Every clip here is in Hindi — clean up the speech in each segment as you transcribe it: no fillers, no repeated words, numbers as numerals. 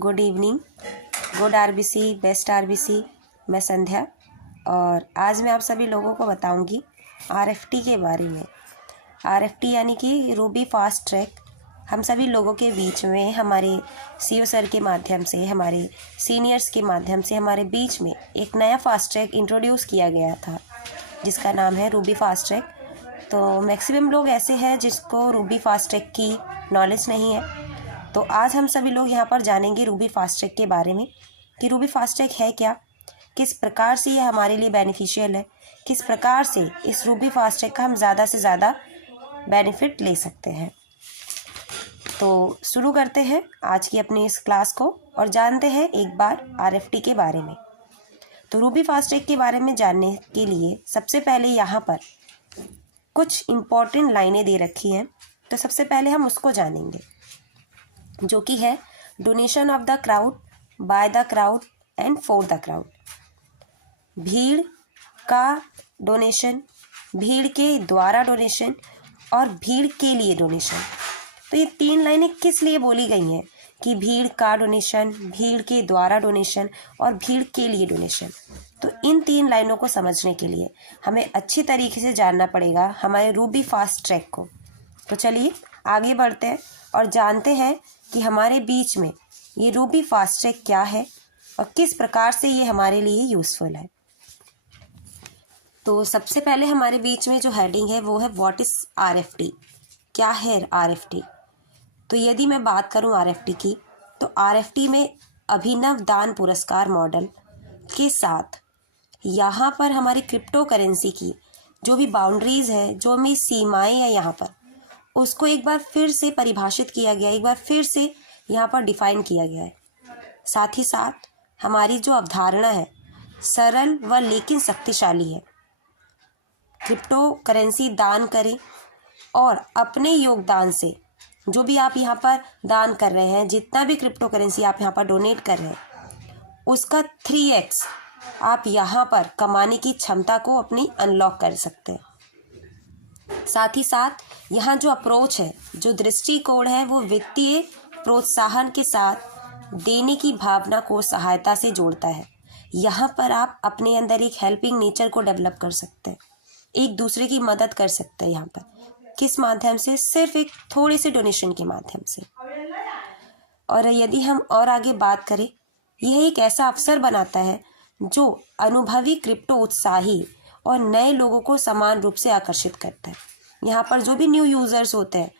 Good evening, good RBC, best RBC. मैं संध्या और आज मैं आप सभी लोगों को बताऊंगी आरएफटी के बारे में। आरएफटी यानी कि रूबी फास्ट ट्रैक हम सभी लोगों के बीच में हमारे सीईओ सर के माध्यम से, हमारे सीनियर्स के माध्यम से हमारे बीच में एक नया फास्ट ट्रैक इंट्रोड्यूस किया गया था जिसका नाम है रूबी फास्ट ट्रैक। तो मैक्सिमम लोग ऐसे हैं जिसको रूबी फास्ट ट्रैक की नॉलेज नहीं है। तो आज हम सभी लोग यहाँ पर जानेंगे रूबी फास्ट ट्रैक के बारे में कि रूबी फास्ट ट्रैक है क्या, किस प्रकार से ये हमारे लिए बेनिफिशियल है, किस प्रकार से इस रूबी फास्ट ट्रैक का हम ज़्यादा से ज़्यादा बेनिफिट ले सकते हैं। तो शुरू करते हैं आज की अपनी इस क्लास को और जानते हैं एक बार आरएफटी के बारे में। तो रूबी फास्ट ट्रैक के बारे में जानने के लिए सबसे पहले यहाँ पर कुछ इम्पॉर्टेंट लाइनें दे रखी हैं। तो सबसे पहले हम उसको जानेंगे जो कि है donation of the crowd, by the crowd and for the crowd. भीड़ का डोनेशन, भीड़ के द्वारा डोनेशन और भीड़ के लिए डोनेशन। तो ये तीन लाइनें किस लिए बोली गई हैं कि भीड़ का डोनेशन, भीड़ के द्वारा डोनेशन और भीड़ के लिए डोनेशन। तो इन तीन लाइनों को समझने के लिए हमें अच्छी तरीके से जानना पड़ेगा हमारे रूबी फास्ट ट्रैक को। तो चलिए आगे बढ़ते हैं और जानते हैं कि हमारे बीच में ये रूबी फास्ट ट्रैक क्या है और किस प्रकार से ये हमारे लिए यूज़फुल है। तो सबसे पहले हमारे बीच में जो हेडिंग है वो है व्हाट इज़ आरएफटी, क्या है आरएफटी। तो यदि मैं बात करूं आरएफटी की, तो आरएफटी में अभिनव दान पुरस्कार मॉडल के साथ यहाँ पर हमारी क्रिप्टो करेंसी की जो भी बाउंड्रीज़ है, जो भी सीमाएं हैं यहाँ पर, उसको एक बार फिर से परिभाषित किया गया, एक बार फिर से यहाँ पर डिफाइन किया गया है। साथ ही साथ हमारी जो अवधारणा है सरल व लेकिन शक्तिशाली है। क्रिप्टो करेंसी दान करें और अपने योगदान से जो भी आप यहाँ पर दान कर रहे हैं, जितना भी क्रिप्टो करेंसी आप यहाँ पर डोनेट कर रहे हैं, उसका 3x आप यहाँ पर कमाने की क्षमता को अपनी अनलॉक कर सकते हैं। साथ ही साथ यहाँ जो अप्रोच है, जो दृष्टिकोण है, वो वित्तीय प्रोत्साहन के साथ देने की भावना को सहायता से जोड़ता है। यहाँ पर आप अपने अंदर एक हेल्पिंग नेचर को डेवलप कर सकते हैं, एक दूसरे की मदद कर सकते हैं। यहाँ पर किस माध्यम से? सिर्फ एक थोड़े से डोनेशन के माध्यम से। और यदि हम और आगे बात करें, यह एक ऐसा अवसर बनाता है जो अनुभवी क्रिप्टो उत्साही और नए लोगों को समान रूप से आकर्षित करता है। यहाँ पर जो भी न्यू यूज़र्स होते हैं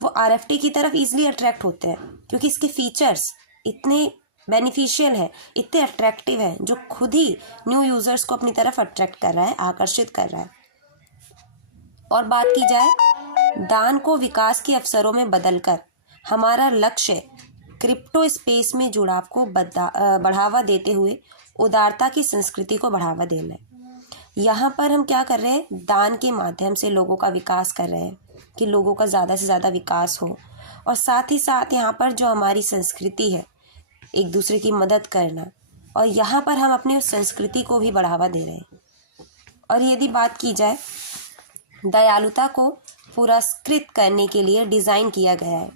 वो आरएफटी की तरफ ईजिली अट्रैक्ट होते हैं क्योंकि इसके फीचर्स इतने बेनिफिशियल है, इतने अट्रैक्टिव है, जो खुद ही न्यू यूज़र्स को अपनी तरफ अट्रैक्ट कर रहा है, आकर्षित कर रहा है। और बात की जाए दान को विकास के अवसरों में बदलकर, हमारा लक्ष्य क्रिप्टो स्पेस में जुड़ाव को बढ़ावा देते हुए उदारता की संस्कृति को बढ़ावा देना है। यहाँ पर हम क्या कर रहे हैं? दान के माध्यम से लोगों का विकास कर रहे हैं कि लोगों का ज़्यादा से ज़्यादा विकास हो। और साथ ही साथ यहाँ पर जो हमारी संस्कृति है, एक दूसरे की मदद करना, और यहाँ पर हम अपनी उस संस्कृति को भी बढ़ावा दे रहे हैं। और यदि बात की जाए, दयालुता को पुरस्कृत करने के लिए डिज़ाइन किया गया है।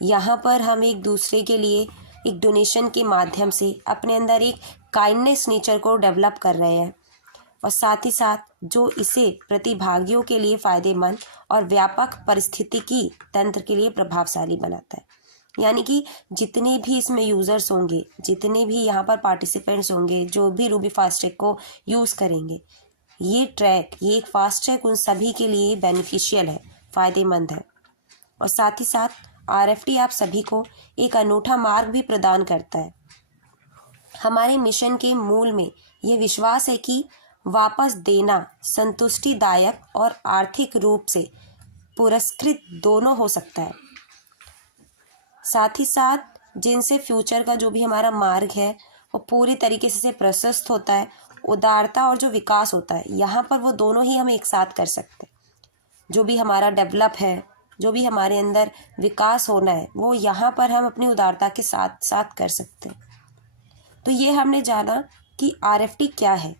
यहाँ पर हम एक दूसरे के लिए एक डोनेशन के माध्यम से अपने अंदर एक काइंडनेस नेचर को डेवलप कर रहे हैं और साथ ही साथ जो इसे प्रतिभागियों के लिए फ़ायदेमंद और व्यापक पारिस्थितिकी तंत्र के लिए प्रभावशाली बनाता है। यानी कि जितने भी इसमें यूज़र्स होंगे, जितने भी यहाँ पर पार्टिसिपेंट्स होंगे, जो भी रूबी फास्ट ट्रैक को यूज़ करेंगे, ये एक फास्ट ट्रैक उन सभी के लिए बेनिफिशियल है, फ़ायदेमंद है। और साथ ही साथ आरएफटी आप सभी को एक अनूठा मार्ग भी प्रदान करता है। हमारे मिशन के मूल में यह विश्वास है कि वापस देना संतुष्टिदायक और आर्थिक रूप से पुरस्कृत दोनों हो सकता है। साथ ही साथ जिनसे फ्यूचर का जो भी हमारा मार्ग है वो पूरी तरीके से प्रशस्त होता है। उदारता और जो विकास होता है, यहाँ पर वो दोनों ही हम एक साथ कर सकते हैं। जो भी हमारा डेवलप है, जो भी हमारे अंदर विकास होना है, वो यहाँ पर हम अपनी उदारता के साथ साथ कर सकते हैं। तो ये हमने जाना कि आरएफटी क्या है।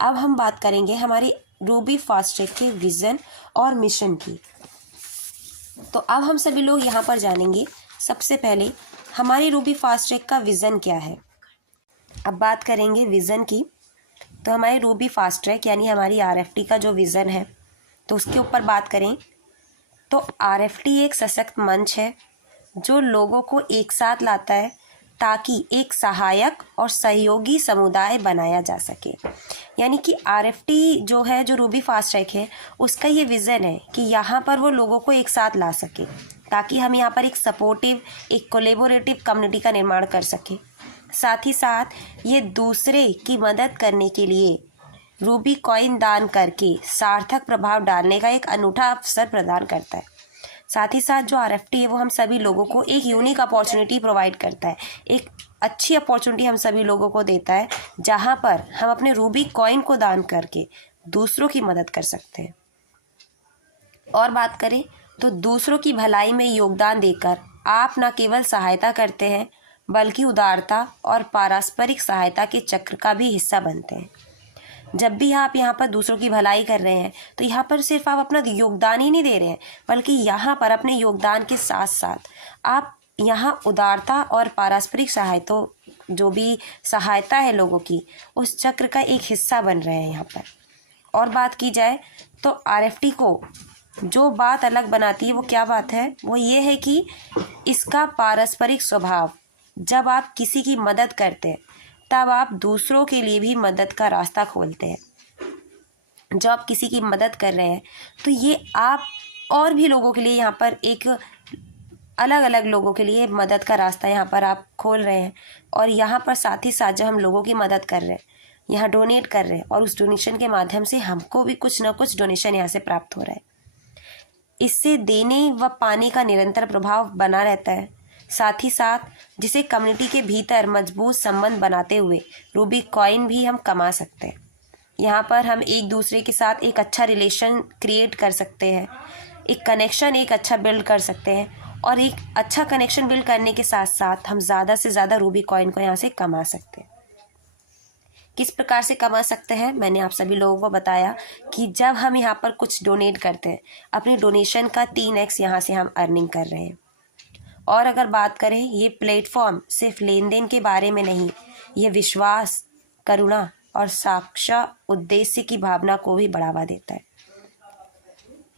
अब हम बात करेंगे हमारे रूबी फास्ट ट्रैक के विज़न और मिशन की। तो अब हम सभी लोग यहाँ पर जानेंगे सबसे पहले हमारी रूबी फास्ट ट्रैक का विज़न क्या है। अब बात करेंगे विज़न की। तो हमारी रूबी फास्ट ट्रैक यानी हमारी आरएफटी का जो विज़न है, तो उसके ऊपर बात करें तो आरएफटी एक सशक्त मंच है जो लोगों को एक साथ लाता है ताकि एक सहायक और सहयोगी समुदाय बनाया जा सके। यानी कि आरएफटी जो है, जो रूबी फास्ट ट्रैक है, उसका ये विज़न है कि यहाँ पर वो लोगों को एक साथ ला सके ताकि हम यहाँ पर एक सपोर्टिव, एक कोलेबोरेटिव कम्युनिटी का निर्माण कर सकें। साथ ही साथ ये दूसरे की मदद करने के लिए रूबी कॉइन दान करके सार्थक प्रभाव डालने का एक अनूठा अवसर प्रदान करता है। साथ ही साथ जो आरएफटी है वो हम सभी लोगों को एक यूनिक अपॉर्चुनिटी प्रोवाइड करता है, एक अच्छी अपॉर्चुनिटी हम सभी लोगों को देता है जहां पर हम अपने रूबी कॉइन को दान करके दूसरों की मदद कर सकते हैं। और बात करें तो दूसरों की भलाई में योगदान देकर आप न केवल सहायता करते हैं बल्कि उदारता और पारस्परिक सहायता के चक्र का भी हिस्सा बनते हैं। जब भी आप यहाँ पर दूसरों की भलाई कर रहे हैं तो यहाँ पर सिर्फ आप अपना योगदान ही नहीं दे रहे हैं, बल्कि यहाँ पर अपने योगदान के साथ साथ आप यहाँ उदारता और पारस्परिक सहायता, जो भी सहायता है लोगों की, उस चक्र का एक हिस्सा बन रहे हैं यहाँ पर। और बात की जाए तो आरएफटी को जो बात अलग बनाती है वो क्या बात है, वो ये है कि इसका पारस्परिक स्वभाव। जब आप किसी की मदद करते हैं तब आप दूसरों के लिए भी मदद का रास्ता खोलते हैं। जब आप किसी की मदद कर रहे हैं तो ये आप और भी लोगों के लिए यहाँ पर एक अलग अलग लोगों के लिए मदद का रास्ता यहाँ पर आप खोल रहे हैं। और यहाँ पर साथ ही साथ जब हम लोगों की मदद कर रहे हैं, यहाँ डोनेट कर रहे हैं, और उस डोनेशन के माध्यम से हमको भी कुछ ना कुछ डोनेशन यहाँ से प्राप्त हो रहा है। इससे देने व पाने का निरंतर प्रभाव बना रहता है। साथ ही साथ जिसे कम्युनिटी के भीतर मजबूत संबंध बनाते हुए रूबी कॉइन भी हम कमा सकते हैं। यहाँ पर हम एक दूसरे के साथ एक अच्छा रिलेशन क्रिएट कर सकते हैं, एक कनेक्शन एक अच्छा बिल्ड कर सकते हैं, और एक अच्छा कनेक्शन बिल्ड करने के साथ साथ हम ज़्यादा से ज़्यादा रूबी कॉइन को यहाँ से कमा सकते हैं। किस प्रकार से कमा सकते हैं, मैंने आप सभी लोगों को बताया कि जब हम यहाँ पर कुछ डोनेट करते हैं, अपने डोनेशन का 3x यहाँ से हम अर्निंग कर रहे हैं। और अगर बात करें, ये प्लेटफॉर्म सिर्फ लेन देन के बारे में नहीं, ये विश्वास, करुणा और साक्षात उद्देश्य की भावना को भी बढ़ावा देता है।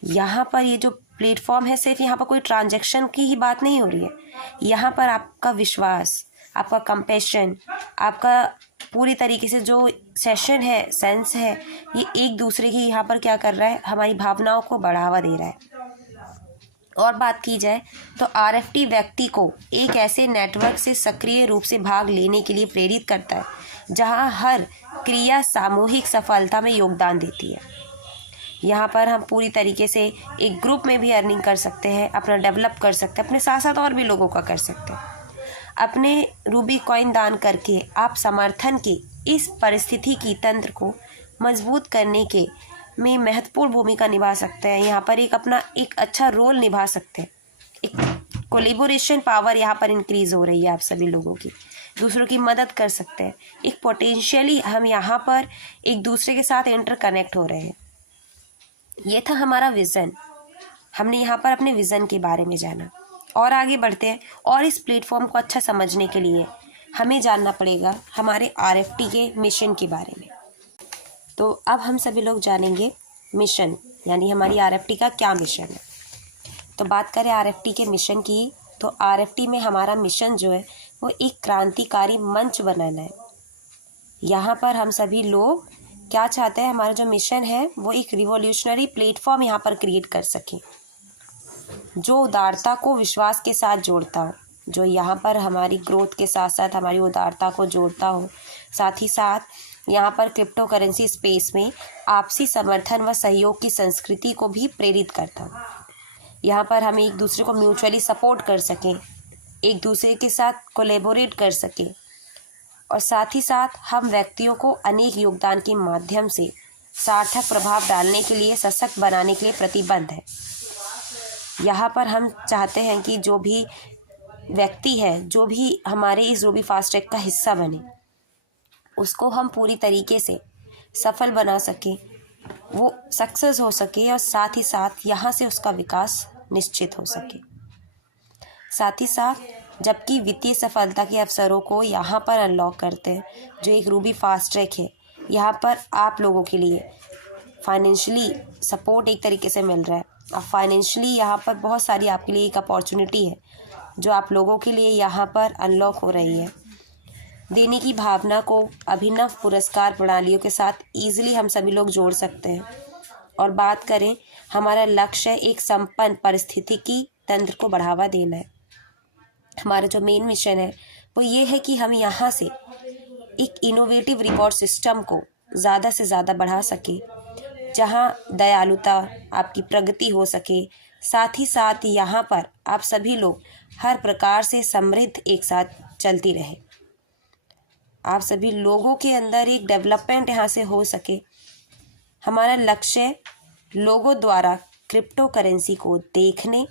यहाँ पर ये जो प्लेटफॉर्म है, सिर्फ यहाँ पर कोई ट्रांजैक्शन की ही बात नहीं हो रही है। यहाँ पर आपका विश्वास, आपका कंपैशन, आपका पूरी तरीके से जो सेशन है, सेंस है, ये एक दूसरे की यहाँ पर क्या कर रहा है, हमारी भावनाओं को बढ़ावा दे रहा है। और बात की जाए तो आरएफटी व्यक्ति को एक ऐसे नेटवर्क से सक्रिय रूप से भाग लेने के लिए प्रेरित करता है जहां हर क्रिया सामूहिक सफलता में योगदान देती है। यहाँ पर हम पूरी तरीके से एक ग्रुप में भी अर्निंग कर सकते हैं, अपना डेवलप कर सकते हैं, अपने साथ साथ और भी लोगों का कर सकते हैं। अपने रूबी कॉइन दान करके आप समर्थन की इस परिस्थिति की तंत्र को मजबूत करने के में महत्वपूर्ण भूमिका निभा सकते हैं। यहाँ पर एक अपना एक अच्छा रोल निभा सकते हैं। एक कोलेबोरेशन पावर यहाँ पर इंक्रीज हो रही है आप सभी लोगों की, दूसरों की मदद कर सकते हैं। एक पोटेंशियली हम यहाँ पर एक दूसरे के साथ इंटरकनेक्ट हो रहे हैं। ये था हमारा विज़न। हमने यहाँ पर अपने विज़न के बारे में जाना। और आगे बढ़ते हैं, और इस प्लेटफॉर्म को अच्छा समझने के लिए हमें जानना पड़ेगा हमारे आरएफटी के मिशन के बारे में। तो अब हम सभी लोग जानेंगे मिशन, यानी हमारी आरएफटी का क्या मिशन है। तो बात करें आरएफटी के मिशन की, तो आरएफटी में हमारा मिशन जो है वो एक क्रांतिकारी मंच बनाना है। यहाँ पर हम सभी लोग क्या चाहते हैं, हमारा जो मिशन है वो एक रिवॉल्यूशनरी प्लेटफॉर्म यहाँ पर क्रिएट कर सके जो उदारता को विश्वास के साथ जोड़ता हो, जो यहाँ पर हमारी ग्रोथ के साथ साथ हमारी उदारता को जोड़ता हो। साथ ही साथ यहाँ पर क्रिप्टो करेंसी स्पेस में आपसी समर्थन व सहयोग की संस्कृति को भी प्रेरित करता हो। यहाँ पर हम एक दूसरे को म्यूचुअली सपोर्ट कर सकें, एक दूसरे के साथ कोलेबोरेट कर सकें, और साथ ही साथ हम व्यक्तियों को अनेक योगदान के माध्यम से सार्थक प्रभाव डालने के लिए सशक्त बनाने के लिए प्रतिबद्ध है। यहाँ पर हम चाहते हैं कि जो भी व्यक्ति है, जो भी हमारे इस रूबी फास्ट ट्रैक का हिस्सा बने, उसको हम पूरी तरीके से सफल बना सकें, वो सक्सेस हो सके, और साथ ही साथ यहाँ से उसका विकास निश्चित हो सके। साथ ही साथ जबकि वित्तीय सफलता के अवसरों को यहाँ पर अनलॉक करते हैं। जो एक रूबी फास्ट ट्रैक है, यहाँ पर आप लोगों के लिए फाइनेंशियली सपोर्ट एक तरीके से मिल रहा है। अब फाइनेंशियली यहाँ पर बहुत सारी आपके लिए एक अपॉर्चुनिटी है जो आप लोगों के लिए यहाँ पर अनलॉक हो रही है। देने की भावना को अभिनव पुरस्कार प्रणालियों के साथ ईजिली हम सभी लोग जोड़ सकते हैं। और बात करें, हमारा लक्ष्य है एक संपन्न पारिस्थितिकी तंत्र को बढ़ावा देना है। हमारा जो मेन मिशन है वो ये है कि हम यहाँ से एक इनोवेटिव रिवॉर्ड सिस्टम को ज़्यादा से ज़्यादा बढ़ा सके, जहाँ दयालुता, आपकी प्रगति हो सके। साथ ही साथ यहाँ पर आप सभी लोग हर प्रकार से समृद्ध एक साथ चलती रहे। आप सभी लोगों के अंदर एक डेवलपमेंट यहाँ से हो सके। हमारा लक्ष्य लोगों द्वारा क्रिप्टो करेंसी को देखने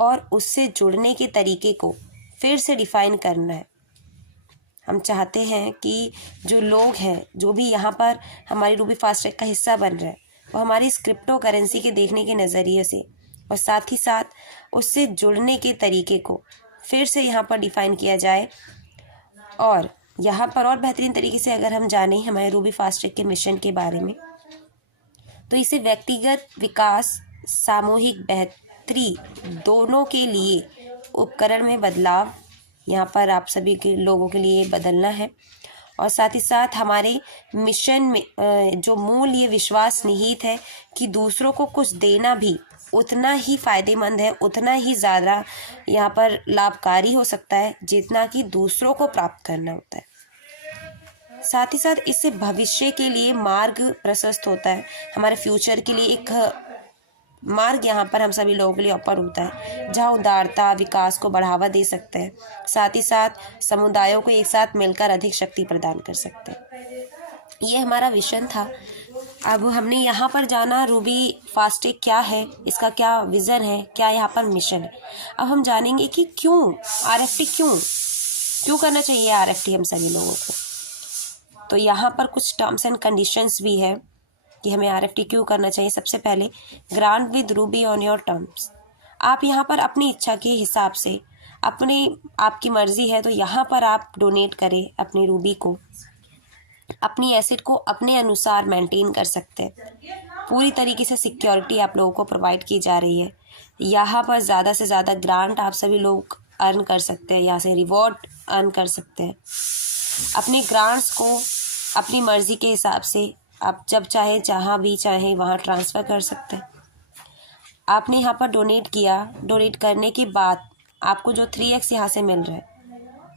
और उससे जुड़ने के तरीके को फिर से डिफाइन करना है। हम चाहते हैं कि जो लोग हैं, जो भी यहाँ पर हमारी रूबी फास्ट ट्रैक का हिस्सा बन रहे हैं, वो हमारी इस क्रिप्टो करेंसी के देखने के नज़रिए से और साथ ही साथ उससे जुड़ने के तरीके को फिर से यहाँ पर डिफाइन किया जाए। और यहाँ पर और बेहतरीन तरीके से अगर हम जानें हमारे रूबी फास्ट ट्रैक के मिशन के बारे में, तो इसे व्यक्तिगत विकास, सामूहिक बेहतरी दोनों के लिए उपकरण में बदलाव यहाँ पर आप सभी के लोगों के लिए बदलना है। और साथ ही साथ हमारे मिशन में जो मूल ये विश्वास निहित है कि दूसरों को कुछ देना भी उतना ही फ़ायदेमंद है, उतना ही ज़्यादा यहाँ पर लाभकारी हो सकता है जितना कि दूसरों को प्राप्त करना होता है। साथ ही साथ इससे भविष्य के लिए मार्ग प्रशस्त होता है। हमारे फ्यूचर के लिए एक मार्ग यहाँ पर हम सभी लोगों के लिए ओपन होता है, जहाँ उदारता, विकास को बढ़ावा दे सकते हैं। साथ ही साथ समुदायों को एक साथ मिलकर अधिक शक्ति प्रदान कर सकते हैं। ये हमारा विजन था। अब हमने यहाँ पर जाना रूबी फास्ट ट्रैक क्या है, इसका क्या विज़न है, क्या यहाँ पर मिशन है। अब हम जानेंगे कि क्यों आरएफटी, क्यों करना चाहिए आरएफटी हम सभी लोगों को। तो यहाँ पर कुछ टर्म्स एंड कंडीशंस भी है कि हमें आरएफटी क्यों करना चाहिए। सबसे पहले, grant with Ruby on your terms. आप यहाँ पर अपनी इच्छा के हिसाब से, आपकी मर्जी है तो यहाँ पर आप डोनेट करें अपनी रूबी को। अपनी एसेट को अपने अनुसार मेंटेन कर सकते हैं। पूरी तरीके से सिक्योरिटी आप लोगों को प्रोवाइड की जा रही है। यहाँ पर ज़्यादा से ज़्यादा ग्रांट आप सभी लोग अर्न कर सकते हैं, यहाँ से रिवॉर्ड अर्न कर सकते हैं। अपने ग्रांट्स को अपनी मर्ज़ी के हिसाब से आप जब चाहे, जहाँ भी चाहे वहाँ ट्रांसफ़र कर सकते हैं। आपने यहाँ पर डोनेट किया, डोनेट करने के बाद आपको जो 3x यहाँ से मिल रहा है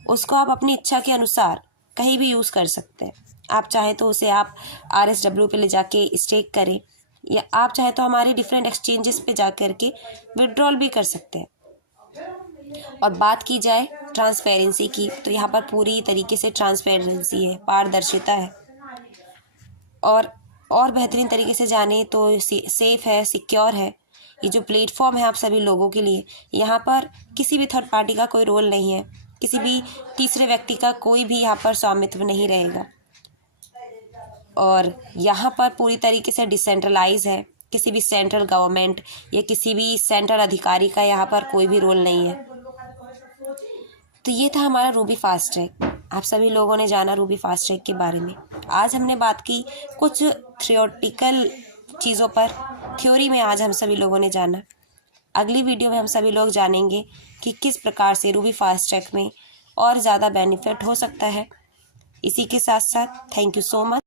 उसको आप अपनी इच्छा के अनुसार कहीं भी यूज़ कर सकते हैं। आप चाहे तो उसे आप RSW पे ले जाके स्टेक करें, या आप चाहे तो हमारे डिफरेंट एक्सचेंजेस पे जा कर के विड्रॉल भी कर सकते हैं। और बात की जाए ट्रांसपेरेंसी की, तो यहाँ पर पूरी तरीके से ट्रांसपेरेंसी है, पारदर्शिता है। और बेहतरीन तरीके से जाने तो सेफ है, सिक्योर है। ये जो प्लेटफॉर्म है आप सभी लोगों के लिए, यहाँ पर किसी भी थर्ड पार्टी का कोई रोल नहीं है, किसी भी तीसरे व्यक्ति का कोई भी यहाँ पर स्वामित्व नहीं रहेगा। और यहाँ पर पूरी तरीके से डिसेंट्रलाइज है, किसी भी सेंट्रल गवर्नमेंट या किसी भी सेंट्रल अधिकारी का यहाँ पर कोई भी रोल नहीं है। तो ये था हमारा रूबी फास्ट ट्रैक। आप सभी लोगों ने जाना रूबी फास्ट ट्रैक के बारे में। आज हमने बात की कुछ थियोरेटिकल चीज़ों पर, थ्योरी में आज हम सभी लोगों ने जाना। अगली वीडियो में हम सभी लोग जानेंगे कि किस प्रकार से रूबी फास्ट ट्रैक में और ज़्यादा बेनिफिट हो सकता है। इसी के साथ साथ थैंक यू सो मच।